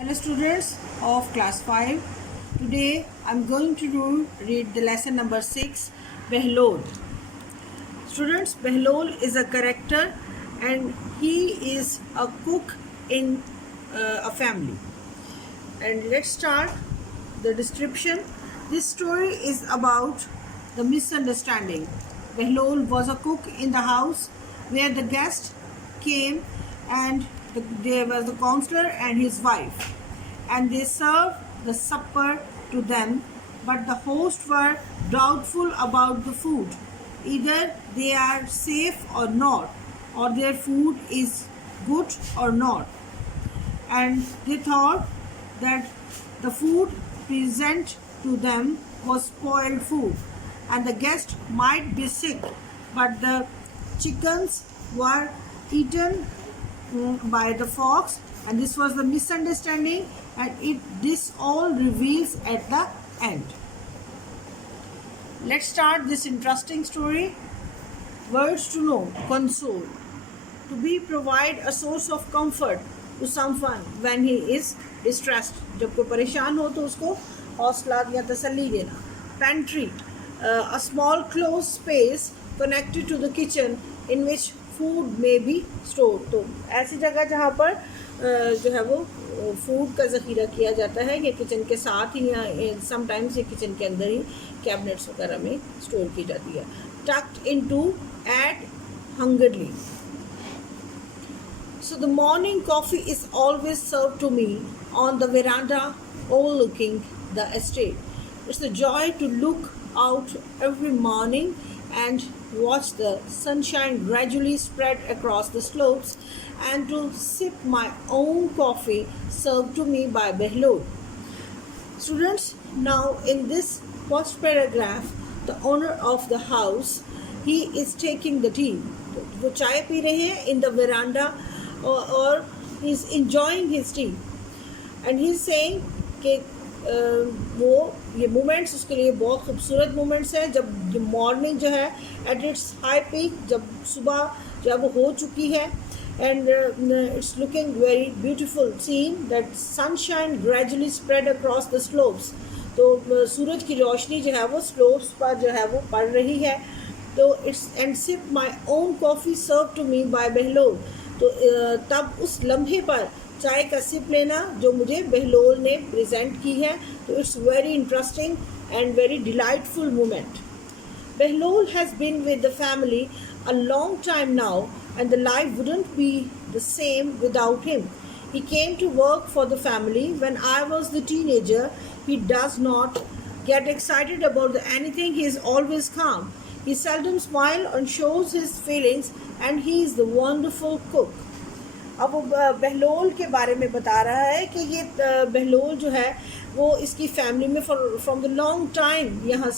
Hello students of class 5. Today I am going to read the lesson number 6, Behlol. Students, Behlol is a character and he is a cook in a family. And let's start the description. This story is about the misunderstanding. Behlol was a cook in the house where the guest came and there was the counselor and his wife, and they served the supper to them, but the hosts were doubtful about the food. Either they are safe or not, or their food is good or not, and they thought that the food present to them was spoiled food and the guest might be sick, but the chickens were eaten by the fox, and this was the misunderstanding, and this all reveals at the end. Let's start this interesting story. Words to know, console. To be provide a source of comfort to someone when he is distressed. जब कोई परेशान हो तो उसको हौसला या तसल्ली देना. Pantry, a small closed space connected to the kitchen in which food में भी स्टोर. तो ऐसी जगह जहाँ पर जो है वो फूड का ज़ख़ीरा किया जाता है, ये किचन के साथ ही या समटाइम्स ये किचन के अंदर ही कैबिनेट्स वगैरह में स्टोर की जाती है. Tucked into it hungrily. So the morning coffee is always served to me on the veranda overlooking the estate. It's a joy to look out every morning and watch the sunshine gradually spread across the slopes and to sip my own coffee served to me by Behlol. Students, now in this first paragraph, the owner of the house, he is taking the tea. वो चाय P रहे हैं in the veranda or he is enjoying his tea, and he is saying कि वो ये moments उसके लिए बहुत खूबसूरत मोमेंट्स हैं. जब मॉर्निंग जो है एट इट्स हाई पीक, जब सुबह जब हो चुकी है, and it's looking very beautiful seen that sunshine gradually spread across the slopes. तो सूरज की रोशनी जो है वो स्लोप्स पर जो है वो पड़ रही है. तो it's and sip my own coffee serve to me by Bahlol. तो तब उस लम्हे पर चाय का सिप लेना जो मुझे बेहलोल ने प्रेजेंट की है. तो it's very interesting and very delightful moment. Behlol has been with the family a long time now, and the life wouldn't be the same without him. He came to work for the family when I was the teenager. He does not get excited about anything. He is always calm. He seldom smiles and shows his feelings, and he is the wonderful cook. अब वो बेहलोल के बारे में बता रहा है कि ये बेहलोल जो है वो इसकी फैमिली में फ्रॉम द लॉन्ग टाइम यहाँ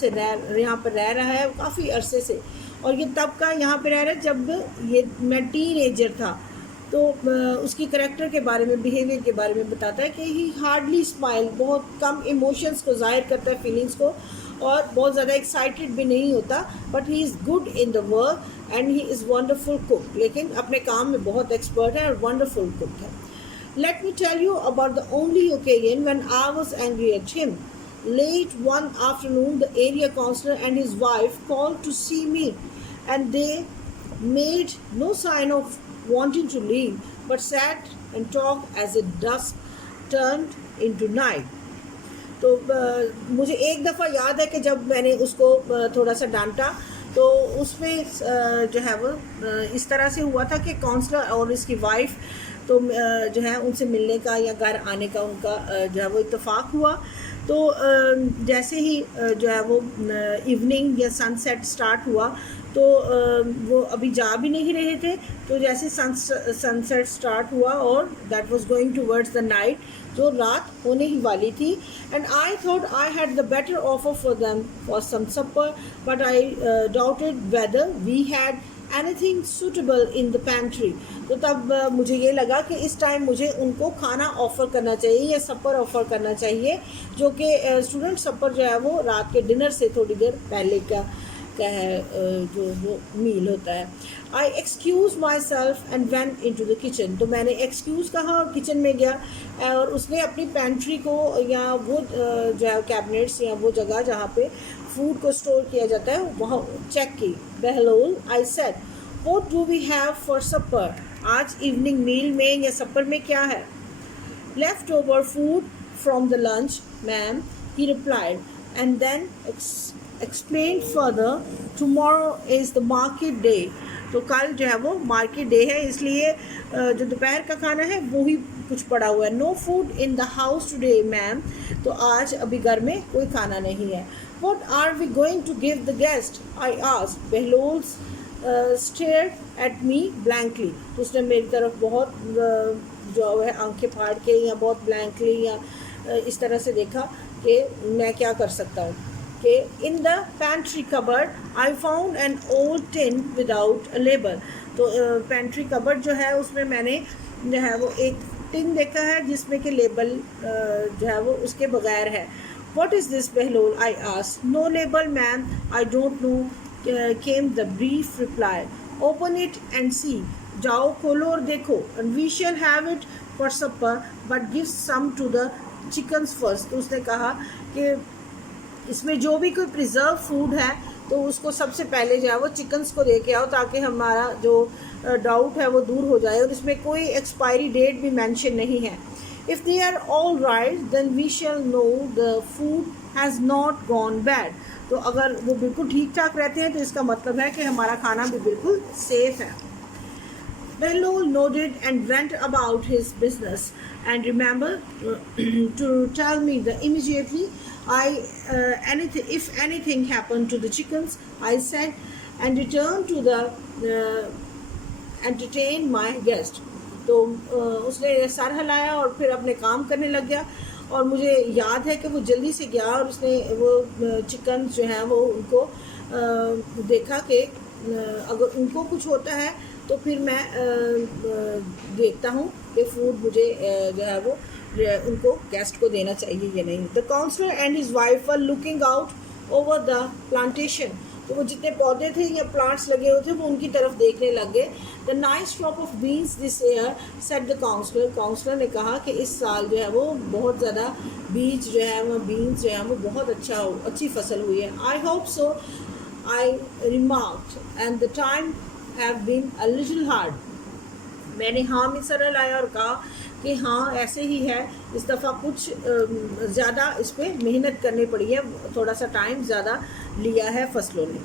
पर रह रहा है काफ़ी अरसे से, और ये तब का यहाँ पे रह रहा है जब ये मैं टीनेजर था. तो उसकी करैक्टर के बारे में, बिहेवियर के बारे में बताता है कि ही हार्डली स्माइल, बहुत कम इमोशंस को ज़ाहिर करता है, फीलिंग्स को, और बहुत ज़्यादा एक्साइटेड भी नहीं होता. But he is good in the work and he is wonderful cook. लेकिन अपने काम में बहुत एक्सपर्ट है और वंडरफुल कुक है. Let me tell you about the only occasion when I was angry at him. Late one afternoon, the area councillor and his wife called to see me, and they made no sign of wanting to leave, but sat and talked as the dusk turned into night. तो मुझे एक दफ़ा याद है कि जब मैंने उसको थोड़ा सा डांटा तो उसमें जो है वो इस तरह से हुआ था कि काउंसलर और इसकी वाइफ तो जो है उनसे मिलने का या घर आने का उनका जो है वो इत्तेफाक हुआ. तो जैसे ही जो है वो इवनिंग या सनसेट स्टार्ट हुआ तो वो अभी जा भी नहीं रहे थे. तो जैसे सनसेट स्टार्ट हुआ और that was going towards the night, जो रात होने ही वाली थी. And I thought I had the better offer for them for some supper, but I doubted whether we had anything suitable in the pantry. तो तब मुझे ये लगा कि इस टाइम मुझे उनको खाना ऑफ़र करना चाहिए या सपर ऑफ़र करना चाहिए, जो कि स्टूडेंट सपर जो है वो रात के डिनर से थोड़ी देर पहले का. का है जो वो मील होता है. I excuse myself and went in to the kitchen. तो मैंने एक्सक्यूज़ कहा और किचन में गया और उसने अपनी पेंट्री को या वो जो है कैबिनेट्स या वो जगह जहाँ पे फूड को स्टोर किया जाता है वहाँ चेक की. Bahlol I said, what do we have for supper? आज इवनिंग मील में या सपर में क्या है? Left over food from the lunch ma'am, he replied, and then explain further, tomorrow is the market day. तो कल जो है वो मार्केट डे है, इसलिए जो दोपहर का खाना है वो ही कुछ पड़ा हुआ है. No food in the house today ma'am. तो आज अभी घर में कोई खाना नहीं है. What are we going to give the guest? I asked. Bahlol stared at me blankly. तो उसने मेरी तरफ बहुत जो है आंखें फाड़ के या बहुत ब्लैंकली या इस तरह से देखा कि मैं क्या कर सकता हूँ. कि in the pantry cupboard I found an old tin without a label. तो पेंट्री कबर्ड जो है उसमें मैंने जो है वो एक टिन देखा है जिसमें कि लेबल जो है वो उसके बगैर है. What is this Bahlol? I asked. No label ma'am, I don't know, came the brief reply. Open it and see. जाओ खोलो और देखो. And we shall have it for supper but give some to the chickens first. तो उसने कहा कि इसमें जो भी कोई प्रिजर्व फूड है तो उसको सबसे पहले जो है वो चिकन्स को दे के आओ ताकि हमारा जो डाउट है वो दूर हो जाए. और इसमें कोई एक्सपायरी डेट भी मेंशन नहीं है. If they are all right then we shall know the food has not gone bad. तो अगर वो बिल्कुल ठीक ठाक रहते हैं तो इसका मतलब है कि हमारा खाना भी बिल्कुल सेफ़ है. Bellol nodded and went about his business. And remember to tell me immediately if anything happened to the chickens, I said, and returned to the entertain my guest. तो उसने सर हिलाया और फिर अपने काम करने लग गया. और मुझे याद है कि वो जल्दी से गया और उसने वो चिकन जो है वो उनको देखा कि अगर उनको कुछ होता है तो फिर मैं देखता हूँ कि फूड मुझे जो है वो उनको गेस्ट को देना चाहिए या नहीं. The counsellor and his wife were looking out over the plantation. तो वो जितने पौधे थे या प्लांट्स लगे हुए थे वो उनकी तरफ देखने लग गए. The nice crop of beans this year, said the counsellor. Counsellor ने कहा कि इस साल जो है वो बहुत ज़्यादा बीज जो है वो बीन्स जो है वो बहुत अच्छी फसल हुई है. I hope so, I remarked, and the time have been a little hard. मैंने हाँ में सर लाया और कहा कि हाँ ऐसे ही है, इस दफ़ा कुछ ज़्यादा इस पर मेहनत करनी पड़ी है, थोड़ा सा टाइम ज़्यादा लिया है फसलों ने.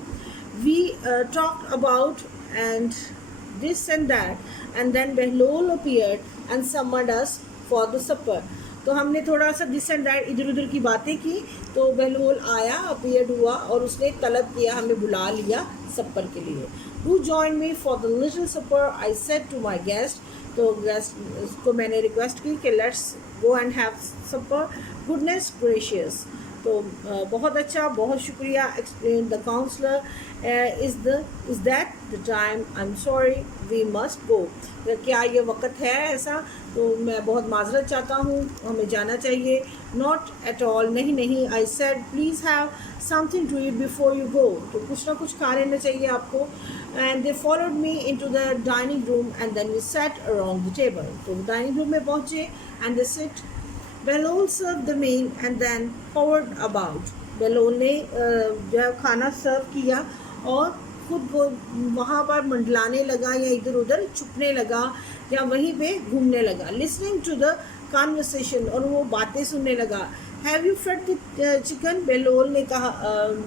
We talked about and this and that and then Bahlol appeared and summoned us for the supper. तो हमने थोड़ा सा दिस एंड दैट इधर उधर की बातें की. तो बहलोल आया, अपीयर्ड हुआ और उसने तलब किया, हमें बुला लिया सपर के लिए. Do join me for the little supper, I said to my guest. तो गेस्ट को मैंने रिक्वेस्ट की कि let's go and have supper. Goodness gracious. तो बहुत अच्छा, बहुत शुक्रिया. Explain the counsellor. Is that the time? I am sorry, we must go. क्या ये वक्त है ऐसा? तो मैं बहुत माजरत चाहता हूँ, हमें जाना चाहिए. नॉट एट ऑल, नहीं नहीं. I said please have something to eat before you go. तो कुछ ना कुछ खा लेना चाहिए आपको. And they followed me in to the dining room and then we sat around the table. तो डाइनिंग रूम में पहुँचे and they sit. Bellol served the meal and then hovered about. Bellol ने जो है खाना सर्व किया और खुद वो वहाँ पर मंडलाने लगा या इधर उधर छुपने लगा या वहीं पे घूमने लगा. Listening to the conversation, और वो बातें सुनने लगा. Have you fed the chicken? Bellol ने कहा.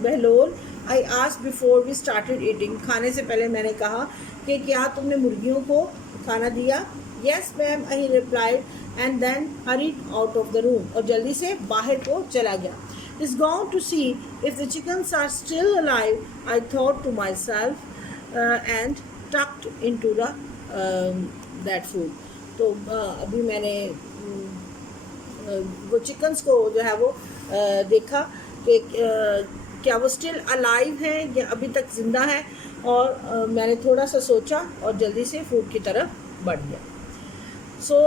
Bellol, I asked before we started eating. खाने से पहले मैंने कहा कि क्या तुमने मुर्गियों को खाना दिया? Yes ma'am, he replied and then hurried out of the room. और जल्दी से बाहर को चला गया. Is gone to see if the chickens are still alive, I thought to myself, and tucked into the that food. तो अभी मैंने वो चिकन्स को जो है वो देखा कि क्या वो स्टिल अलाइव हैं या अभी तक ज़िंदा है. और मैंने थोड़ा सा सोचा और जल्दी से फूड की तरफ बढ़ गया. So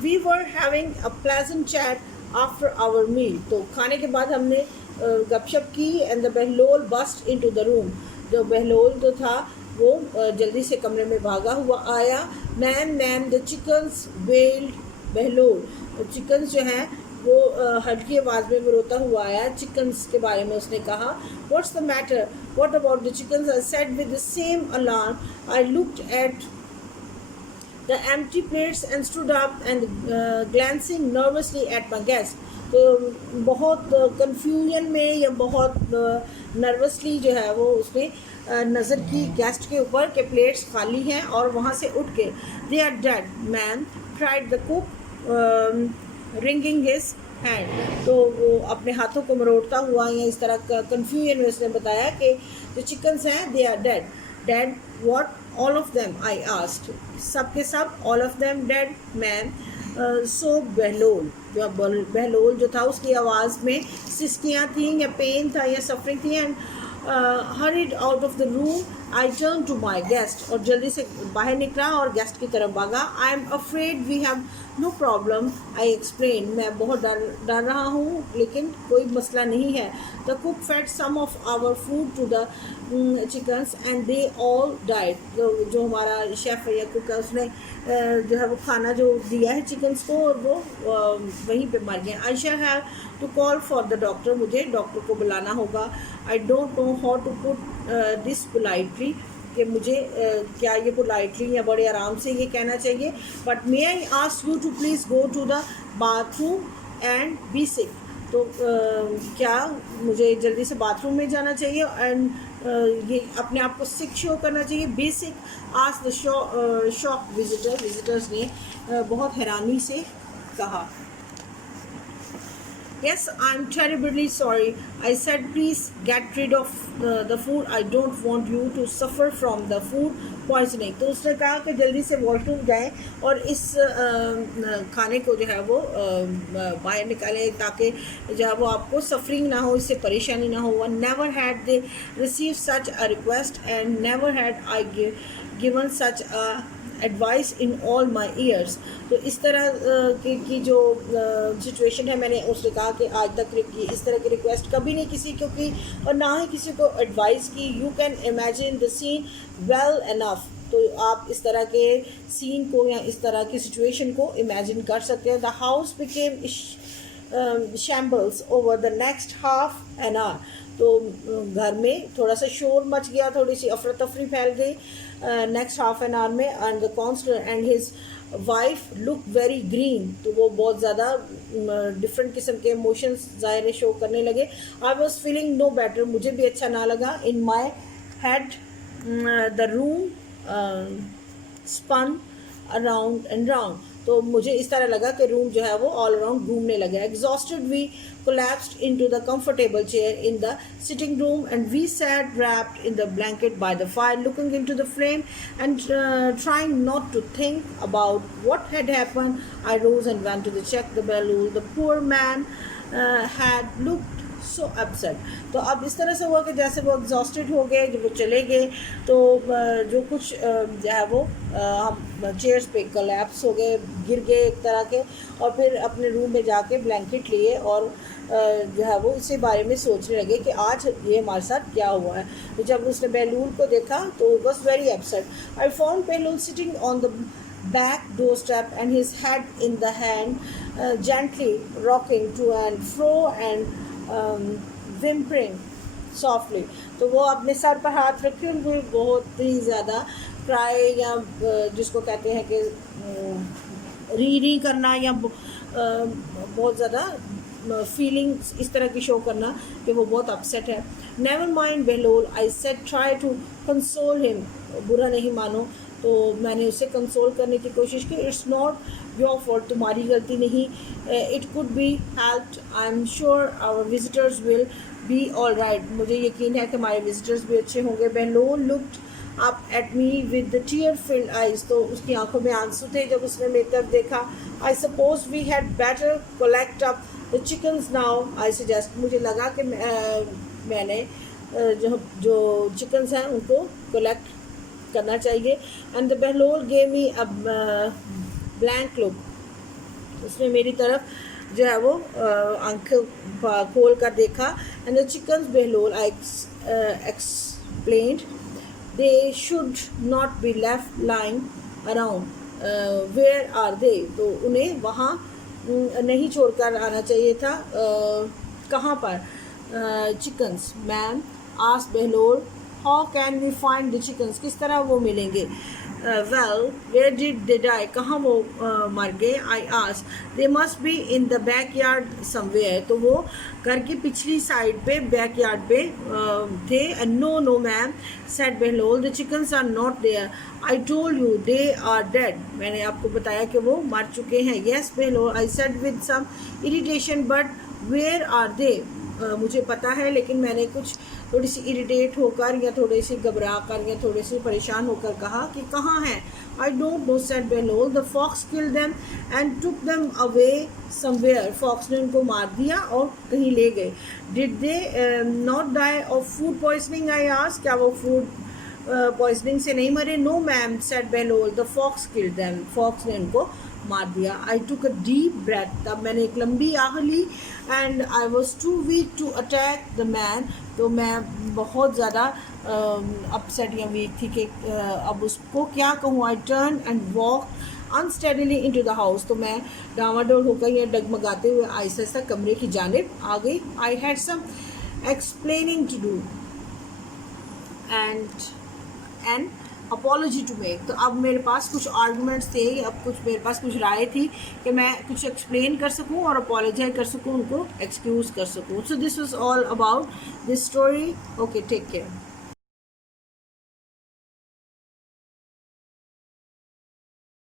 we were having a pleasant chat after our meal. तो खाने के बाद हमने गपशप की. and the Behlol burst into the room. जो बहलोल जो था वो जल्दी से कमरे में भागा हुआ आया। Ma'am ma'am the chickens weld Bahlol, chickens जो हैं वो हल्की आवाज़ में वो रोता हुआ आया। चिकन्स के बारे में उसने कहा, what's the matter, what about the chickens, I said with the same alarm. I looked at the empty plates and stood up and glancing nervously at my guest। तो बहुत confusion में या बहुत नर्वसली जो है वो उसने नज़र की गेस्ट के ऊपर के प्लेट्स खाली हैं और वहाँ से उठ के they are dead ma'am cried the cook wringing his hand. तो वो अपने हाथों को मरोड़ता हुआ या इस तरह का कन्फ्यूजन में उसने बताया कि जो चिकन्स हैं they are dead. Dead what, all of them, I asked, सब के सब, all of them dead ma'am. So Bahlol, जो बहलोल जो था उसकी आवाज़ में सिसकियाँ थीं या पेन था या सफरिंग थी। And hurried out of the room, I turn to my guest, और जल्दी से बाहर निकला और गेस्ट की तरफ भागा। I am afraid we have no problem, I explain, मैं बहुत डर रहा हूँ लेकिन कोई मसला नहीं है। The cook fed some of our food to the chickens and they all died. जो हमारा शेफ़ या कुक है उसने जो है वो खाना जो दिया है चिकन्स को और वो वहीं पे मर गए। I shall have to call for the doctor, मुझे डॉक्टर को बुलाना होगा। I don't know how to put this politely, कि मुझे क्या ये पोलाइटली या बड़े आराम से ये कहना चाहिए। But may I ask you to please go to the bathroom and be sick, तो क्या मुझे जल्दी से बाथरूम में जाना चाहिए एंड ये अपने आप को सिक शो करना चाहिए। Basic ask the shop visitors ने बहुत हैरानी से कहा। Yes, I'm terribly sorry, I said, please get rid of the food, I don't want you to suffer from the food poisoning। तो उसने कहा कि जल्दी से वॉशरूम जाएं और इस खाने को जो है वो बाहर निकालें ताकि जो है वो आपको सफरिंग ना हो, इससे परेशानी ना हो। never had they received such a request and never had I given such a advice in all my years. तो इस तरह की जो सिचुएशन है, मैंने उसने कहा कि आज तक इस तरह की रिक्वेस्ट कभी नहीं किसी को की और ना ही किसी को एडवाइस की। You can imagine the scene well enough, तो आप इस तरह के सीन को या इस तरह की सिचुएशन को इमेजिन कर सकते हैं। The house became shambles over the next half an our, तो घर में थोड़ा सा शोर मच गया, थोड़ी सी अफरा तफरी फैल गई नेक्स्ट हाफ एन आवर में। And the counsellor and his wife look very green, तो वो बहुत ज़्यादा डिफरेंट किस्म के इमोशंस ज़ाहिर शो करने लगे। I was feeling no better, मुझे भी अच्छा ना लगा। In my head the room spun around and round, तो मुझे इस तरह लगा कि रूम जो है वो ऑल अराउंड घूमने लगा। Exhausted we collapsed into the comfortable chair in the sitting room and we sat wrapped in the blanket by the fire looking into the flame and trying not to think about what had happened. I rose and went to check the bellhole. The poor man had looked so upset। तो अब इस तरह से हुआ कि जैसे वो exhausted हो गए, जब वो चले गए तो जो कुछ जो है वो हम चेयर्स पे कोलैप्स हो गए, गिर गए एक तरह के, और फिर अपने रूम में जाके ब्लैंकेट लिए और जो है वो इसी बारे में सोचने लगे कि आज ये हमारे साथ क्या हुआ है। तो जब उसने बहलूल को देखा तो was very upset. I found Bahlol sitting on the back doorstep and his head in the hand, gently rocking to and fro and whimpering softly। तो वो अपने सर पर हाथ रखे हुए बहुत ही ज़्यादा क्राई या जिसको कहते हैं कि री करना या बहुत ज़्यादा फीलिंग्स इस तरह की शो करना कि वो बहुत अपसेट है। Never mind Bahlol, I said, try to console him, बुरा नहीं मानो। तो मैंने उसे कंसोल करने की कोशिश की। इट्स नॉट योर फॉल्ट, तुम्हारी गलती नहीं। It could be helped, I am sure our visitors will be all right, मुझे यकीन है कि हमारे विजिटर्स भी अच्छे होंगे। Bahlol looked up at me with the tear filled eyes, तो उसकी आंखों में आंसू थे जब उसने मेरी तरफ देखा। I suppose we had better collect up the chickens now, I suggest, मुझे लगा कि मैंने जो चिकन्स हैं उनको कलेक्ट करना चाहिए। And the Bahlol gave me a blank look, उसने मेरी तरफ जो है वो आंखें खोल कर देखा। And the chickens Bahlol, I complained they should not be left lying around. Where are they? तो उन्हें वहाँ नहीं छोड़कर आना चाहिए था. कहाँ पर? Chickens, ma'am, asked Behlul. How can we find the chickens? किस तरह वो मिलेंगे? Well, where did they die? कहाँ वो मर गए? I asked. They must be in the backyard somewhere. तो वो घर की पिछली साइड पे बैकयार्ड पे थे. No ma'am, said Behlul. The chickens are not there. I told you they are dead. मैंने आपको बताया कि वो मर चुके हैं. Yes Behlul, I said with some irritation, but where are they? मुझे पता है, लेकिन मैंने कुछ थोड़ी सी इरिटेट होकर या थोड़ी सी घबरा कर या थोड़ी सी परेशान होकर कहा कि कहाँ हैं. I don't know, said Behlul. The fox killed them and took them away somewhere. Fox ने उनको मार दिया और कहीं ले गए. Did they not die of food poisoning? I asked. क्या वो food poisoning से नहीं मरे? No ma'am, said Behlul. The fox killed them. Fox ने उनको मार दिया. I took a deep breath. तब मैंने एक लंबी आह ली. And I was too weak to attack the man. तो मैं बहुत ज़्यादा अपसेट या वीक थी कि अब उसको क्या कहूँ. I turned and walked unsteadily into the house. तो मैं डामाडोल होकर या डगमगाते हुए आहिस्ता आहिस्ता कमरे की जानिब आ गई. I had some explaining to do and an apology to make. तो अब मेरे पास कुछ आर्गूमेंट्स थे, अब कुछ मेरे पास कुछ राय थी कि मैं कुछ एक्सप्लेन कर सकूं और अपोलोजाइज कर सकूं, उनको एक्सक्यूज़ कर सकूं. So this was all about this story. Okay, take care.